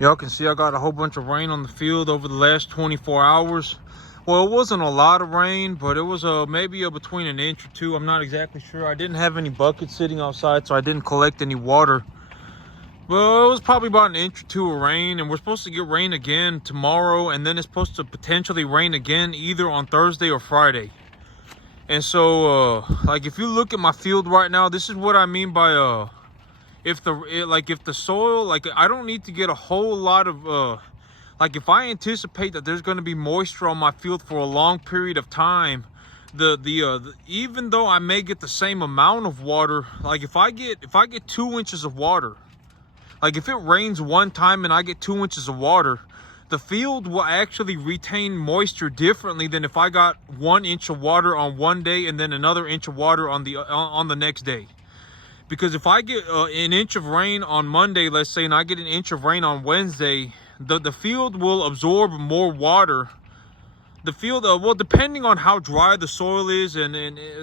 Y'all can see I got a whole bunch of rain on the field over the last 24 hours. Well, it wasn't a lot of rain, but it was maybe between an inch or two. I'm not exactly sure. I didn't have any buckets sitting outside, so I didn't collect any water. Well, it was probably about an inch or two of rain, and we're supposed to get rain again tomorrow, and then it's supposed to potentially rain again either on Thursday or Friday. And so, like, if you look at my field right now, this is what I mean by if the soil, like, I don't need to get a whole lot of like, if I anticipate that there's going to be moisture on my field for a long period of time, even though I may get the same amount of water, like if I get 2 inches of water, like if it rains one time and I get 2 inches of water, the field will actually retain moisture differently than if I got 1 inch of water on one day and then another inch of water on the next day. Because if I get an inch of rain on Monday, let's say, and I get an inch of rain on Wednesday, the field will absorb more water. The field, well, depending on how dry the soil is, and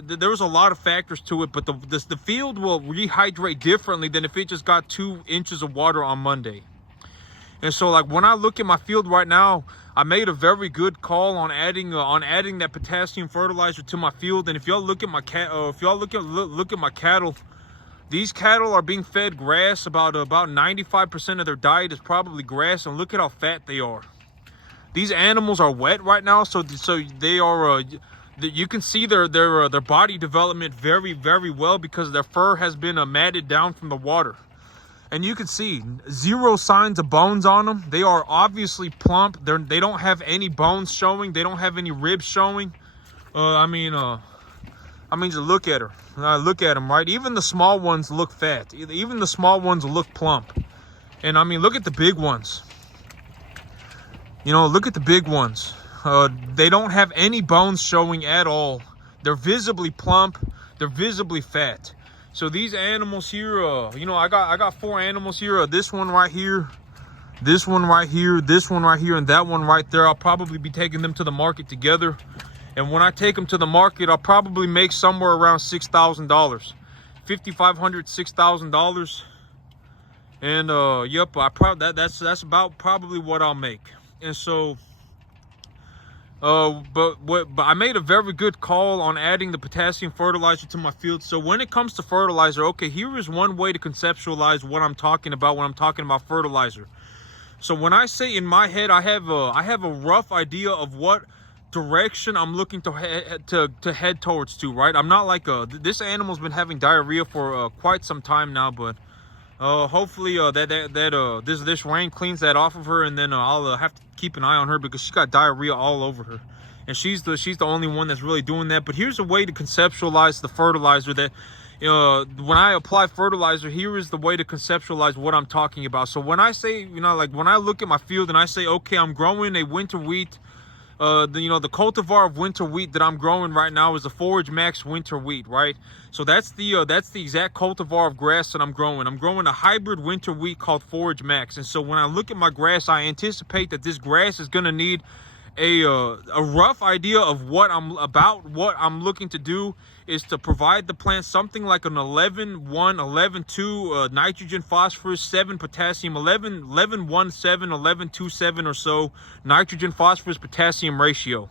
there's a lot of factors to it, but the field will rehydrate differently than if it just got 2 inches of water on Monday. And so, like, when I look at my field right now, I made a very good call on adding that potassium fertilizer to my field. And if y'all look at my look at my cattle, these cattle are being fed grass. About 95% of their diet is probably grass, and look at how fat they are. These animals are wet right now, so they are. You can see their body development very, very well because their fur has been matted down from the water, and you can see zero signs of bones on them. They are obviously plump. They don't have any bones showing. They don't have any ribs showing. I mean, just look at her. Look at them, right? Even the small ones look fat. Even the small ones look plump. And I mean, look at the big ones. You know, look at the big ones. They don't have any bones showing at all. They're visibly plump. They're visibly fat. So these animals here, you know, I got 4 animals here. This one right here, this one right here, this one right here, and that one right there. I'll probably be taking them to the market together. And when I take them to the market, I'll probably make somewhere around $6,000, $5,500, $6,000. And yep, that's about probably what I'll make. And so, but I made a very good call on adding the potassium fertilizer to my field. So when it comes to fertilizer, okay, here is one way to conceptualize what I'm talking about when I'm talking about fertilizer. So when I say in my head, I have a rough idea of what direction I'm looking to head towards right? I'm not like this animal's been having diarrhea for quite some time now, but hopefully this rain cleans that off of her, and then I'll have to keep an eye on her because she's got diarrhea all over her, and she's the only one that's really doing that. But here's a way to conceptualize the fertilizer that when I apply fertilizer, here is the way to conceptualize what I'm talking about. So when I say, you know, like when I look at my field and I say, okay, I'm growing a winter wheat. The cultivar of winter wheat that I'm growing right now is the Forage Max winter wheat, right? So that's the exact cultivar of grass that I'm growing. I'm growing a hybrid winter wheat called Forage Max. And so when I look at my grass, I anticipate that this grass is going to need a rough idea of what I'm looking to do is to provide the plant something like an 11-1, 11-2 nitrogen, phosphorus, 7 potassium, 11-1-7, 11-2-7 or so nitrogen, phosphorus, potassium ratio.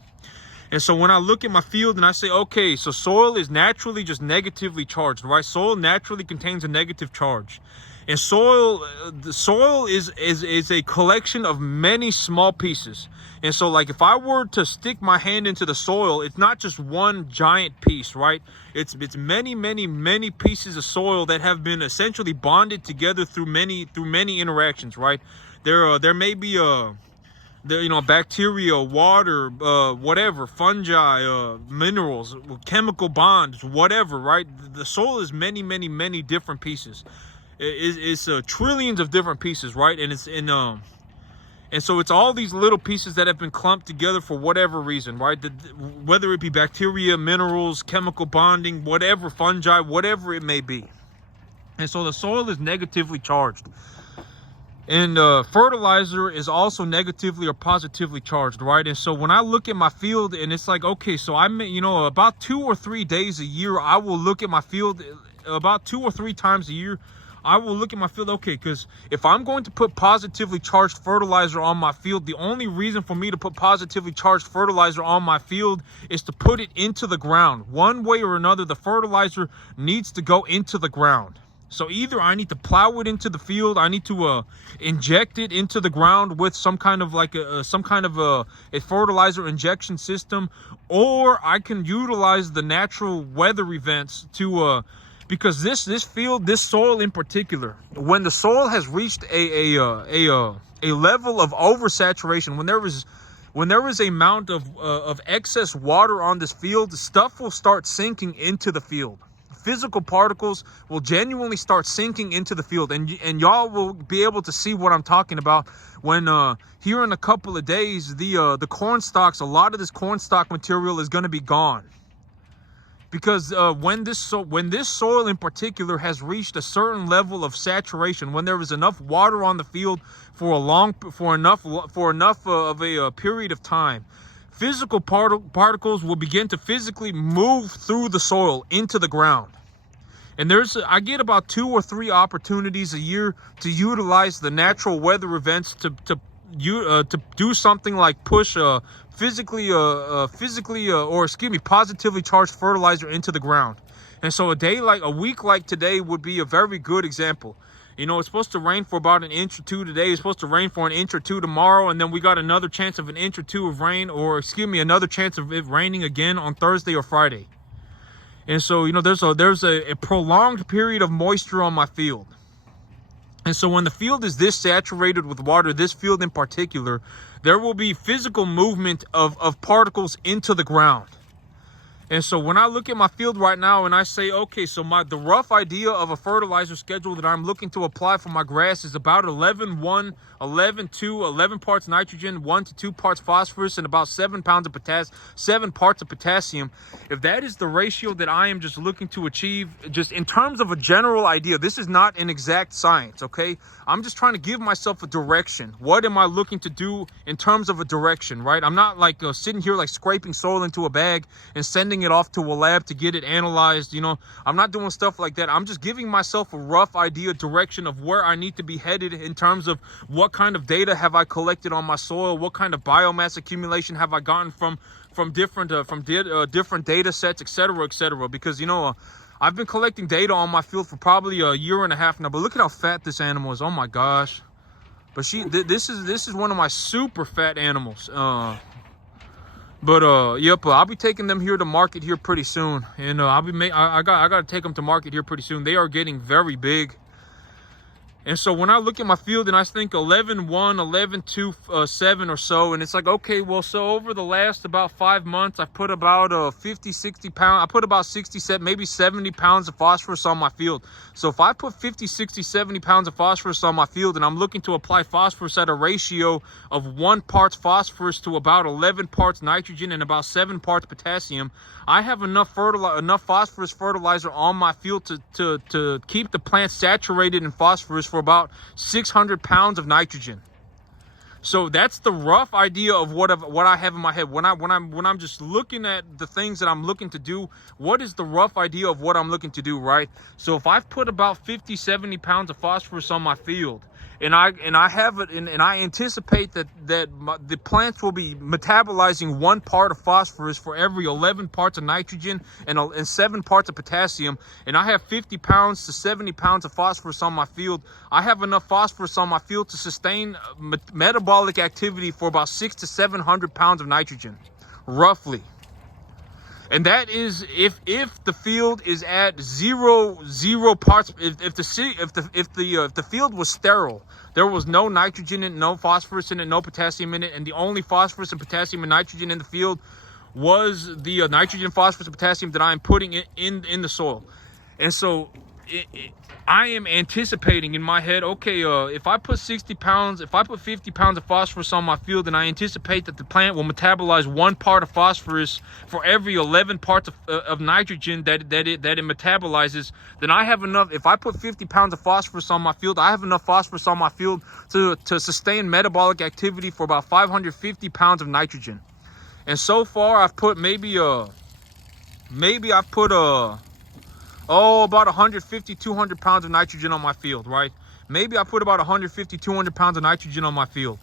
And so when I look at my field and I say, okay, so soil is naturally just negatively charged, right? Soil naturally contains a negative charge. And the soil is a collection of many small pieces. And so, like, if I were to stick my hand into the soil, it's not just one giant piece, right? It's many pieces of soil that have been essentially bonded together through many interactions, right? There may be bacteria, water, whatever, fungi, minerals, chemical bonds, whatever, right? The soil is many different pieces. It's trillions of different pieces, right? And so it's all these little pieces that have been clumped together for whatever reason, right? Whether it be bacteria, minerals, chemical bonding, whatever, fungi, whatever it may be. And so the soil is negatively charged. And fertilizer is also negatively or positively charged, right? And so when I look at my field and it's like, okay, so I'm, about 2 or 3 days a year, I will look at my field about 2 or 3 times a year. I will look at my field, okay, because if I'm going to put positively charged fertilizer on my field, the only reason for me to put positively charged fertilizer on my field is to put it into the ground. One way or another, the fertilizer needs to go into the ground. So either I need to plow it into the field, I need to inject it into the ground with some kind of like a fertilizer injection system, or I can utilize the natural weather events to because this field, this soil in particular, when the soil has reached a level of oversaturation, when there is a amount of excess water on this field, stuff will start sinking into the field. Physical particles will genuinely start sinking into the field, and y'all will be able to see what I'm talking about when here in a couple of days the corn stalks, a lot of this corn stalk material is going to be gone, because when this soil in particular has reached a certain level of saturation, when there is enough water on the field for enough of a period of time, physical particles will begin to physically move through the soil into the ground. And I get about 2 or 3 opportunities a year to utilize the natural weather events to do something like push positively charged fertilizer into the ground. And so a week like today would be a very good example. You know, it's supposed to rain for about 1 inch or 2 today. It's supposed to rain for 1 inch or 2 tomorrow. And then we got another chance of 1 inch or 2 of rain, or another chance of it raining again on Thursday or Friday. And so, you know, there's a prolonged period of moisture on my field. And so when the field is this saturated with water, this field in particular, there will be physical movement of particles into the ground. And so when I look at my field right now and I say, okay, so the rough idea of a fertilizer schedule that I'm looking to apply for my grass is about 11-1, 11-2, 11 parts nitrogen, 1 to 2 parts phosphorus, and about 7 parts of potassium. If that is the ratio that I am just looking to achieve, just in terms of a general idea, this is not an exact science, okay? I'm just trying to give myself a direction. What am I looking to do in terms of a direction, right? I'm not like sitting here like scraping soil into a bag and sending it off to a lab to get it analyzed. You know, I'm not doing stuff like that. I'm just giving myself a rough idea, direction of where I need to be headed in terms of what kind of data have I collected on my soil, what kind of biomass accumulation have I gotten from different data sets, etc. Because, you know, I've been collecting data on my field for probably 1.5 years now, but look at how fat this animal is. Oh my gosh. But this is one of my super fat animals. Yep, I'll be taking them here to market here pretty soon, and I got to take them to market here pretty soon. They are getting very big. And so when I look at my field and I think 11-1, 11-2, 7 or so, and it's like, okay, well, so over the last about 5 months, I've put about 50, 60 pounds. I put about 60, maybe 70 pounds of phosphorus on my field. So if I put 50, 60, 70 pounds of phosphorus on my field and I'm looking to apply phosphorus at a ratio of 1 part phosphorus to about 11 parts nitrogen and about 7 parts potassium, I have enough phosphorus fertilizer on my field to keep the plant saturated in phosphorus for about 600 pounds of nitrogen. So that's the rough idea of what I have in my head when I'm just looking at the things that I'm looking to do. What is the rough idea of what I'm looking to do, right? So if I've put about 50, 70 pounds of phosphorus on my field, and I have it, and I anticipate that the plants will be metabolizing 1 part of phosphorus for every 11 parts of nitrogen and 7 parts of potassium, and I have 50 pounds to 70 pounds of phosphorus on my field. I have enough phosphorus on my field to sustain metabolic activity for about 600 to 700 pounds of nitrogen, roughly. And that is if the field is at zero parts. If the field was sterile, there was no nitrogen in it, no phosphorus in it, no potassium in it, and the only phosphorus and potassium and nitrogen in the field was the nitrogen, phosphorus, and potassium that I am putting in the soil. And so I am anticipating in my head, okay, if I put 50 pounds of phosphorus on my field, and I anticipate that the plant will metabolize 1 part of phosphorus for every 11 parts of nitrogen that it metabolizes, then I have enough. If I put 50 pounds of phosphorus on my field, I have enough phosphorus on my field to sustain metabolic activity for about 550 pounds of nitrogen. And so far, I've put about 150, 200 pounds of nitrogen on my field, right? Maybe I put about 150, 200 pounds of nitrogen on my field.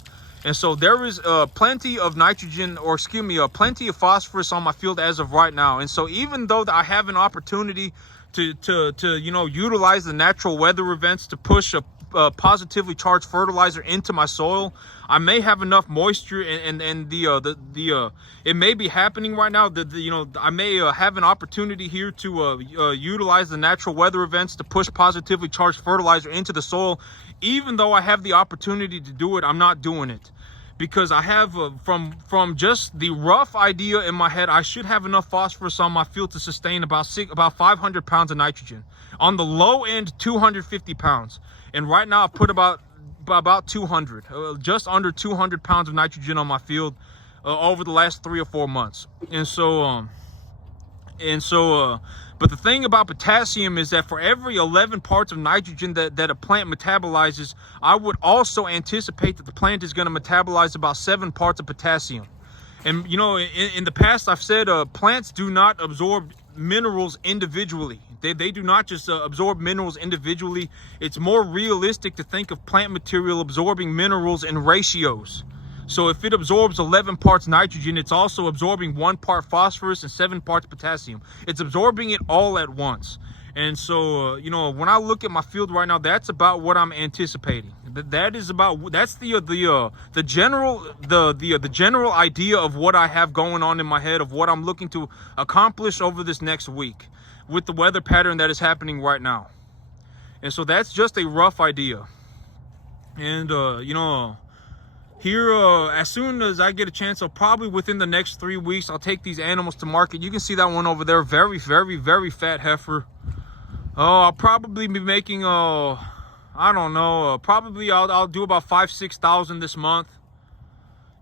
And so there is plenty of nitrogen, or excuse me, plenty of phosphorus on my field as of right now. And so even though I have an opportunity to you know, utilize the natural weather events to push a positively charged fertilizer into my soil, I may have enough moisture and it may be happening right now. You know, I may have an opportunity here to utilize the natural weather events to push positively charged fertilizer into the soil. Even though I have the opportunity to do it, I'm not doing it, because I have from just the rough idea in my head, I should have enough phosphorus on my field to sustain about 500 pounds of nitrogen. On the low end, 250 pounds. And right now I put about 200, just under 200 pounds of nitrogen on my field over the last 3 or 4 months. But the thing about potassium is that for every 11 parts of nitrogen that a plant metabolizes, I would also anticipate that the plant is going to metabolize about 7 parts of potassium. And you know, in the past I've said plants do not absorb minerals individually. They do not just absorb minerals individually. It's more realistic to think of plant material absorbing minerals in ratios. So if it absorbs 11 parts nitrogen, it's also absorbing 1 part phosphorus and 7 parts potassium. It's absorbing it all at once. And so, you know, when I look at my field right now, that's about what I'm anticipating. That's the general idea of what I have going on in my head, of what I'm looking to accomplish over this next week with the weather pattern that is happening right now. And so that's just a rough idea. And you know, here, as soon as I get a chance, I'll probably within the next 3 weeks, I'll take these animals to market. You can see that one over there, very, very, very fat heifer. I'll probably be making, I don't know, probably I'll do about 5,000-6,000 this month.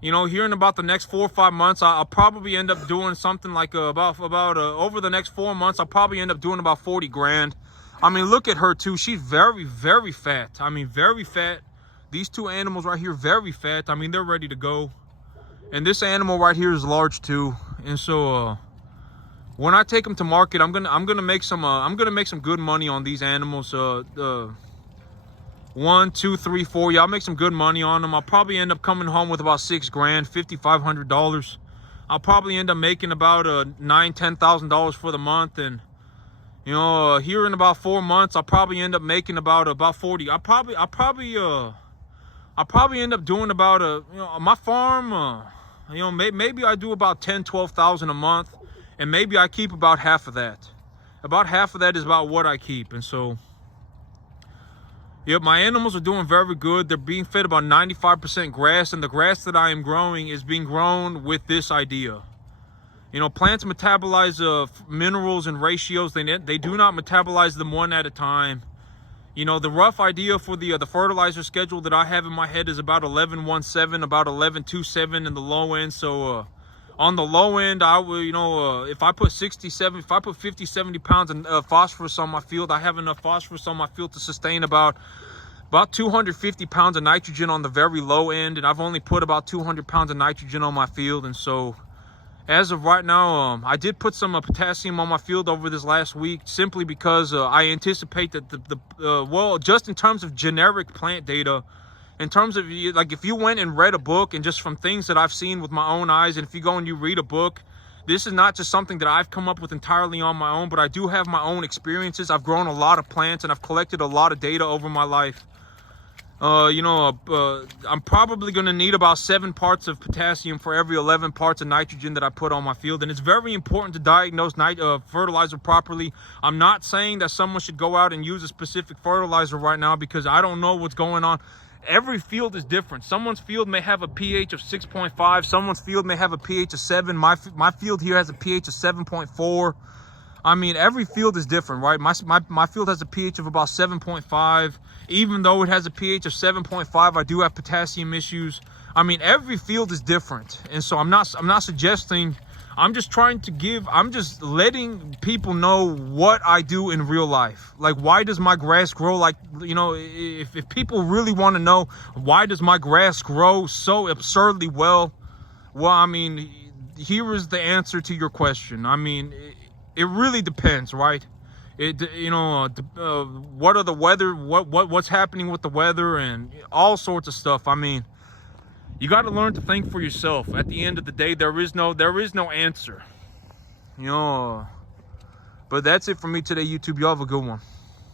You know, here in about the next 4 or 5 months, I'll probably end up doing something like about over the next 4 months, I'll probably end up doing about 40 grand. I mean, look at her too. She's very, very fat. I mean, very fat. These 2 animals right here, very fat. I mean, they're ready to go. And this animal right here is large too. And so when I take them to market, I'm gonna make some good money on these animals. 1, 2, 3, 4. Yeah, I'll make some good money on them. I'll probably end up coming home with about 6 grand, $5,500. I'll probably end up making about $9,000-$10,000 for the month. And you know, here in about 4 months, I'll probably end up making about 40. I'll probably end up doing about you know, my farm, you know, maybe I do about 10,000-12,000 a month, and maybe I keep about half of that. About half of that is about what I keep. And so, yep, my animals are doing very good. They're being fed about 95% grass, and the grass that I am growing is being grown with this idea. You know, plants metabolize minerals in ratios. They do not metabolize them one at a time. You know, the rough idea for the fertilizer schedule that I have in my head is about 11-1-7, about 11-2-7 in the low end. So on the low end, I will, you know, if I put 50-70 pounds of phosphorus on my field, I have enough phosphorus on my field to sustain about 250 pounds of nitrogen on the very low end. And I've only put about 200 pounds of nitrogen on my field. And so as of right now, I did put some potassium on my field over this last week, simply because I anticipate that well, just in terms of generic plant data, in terms of, like, if you went and read a book, and just from things that I've seen with my own eyes, and if you go and you read a book, this is not just something that I've come up with entirely on my own, but I do have my own experiences. I've grown a lot of plants, and I've collected a lot of data over my life. You know, I'm probably going to need about 7 parts of potassium for every 11 parts of nitrogen that I put on my field. And it's very important to diagnose fertilizer properly. I'm not saying that someone should go out and use a specific fertilizer right now, because I don't know what's going on. Every field is different. Someone's field may have a pH of 6.5. Someone's field may have a pH of 7. My field here has a pH of 7.4. I mean, every field is different, right? My field has a pH of about 7.5. Even though it has a pH of 7.5, I do have potassium issues. I mean, every field is different. And so I'm not suggesting, I'm just letting people know what I do in real life. Like, why does my grass grow? Like, you know, if people really want to know, why does my grass grow so absurdly well? Well, I mean, here is the answer to your question. I mean, it really depends, right? what are the weather, what's happening with the weather, and all sorts of stuff. I mean, you got to learn to think for yourself. At the end of the day, there is no answer. But that's it for me today, YouTube. Y'all have a good one.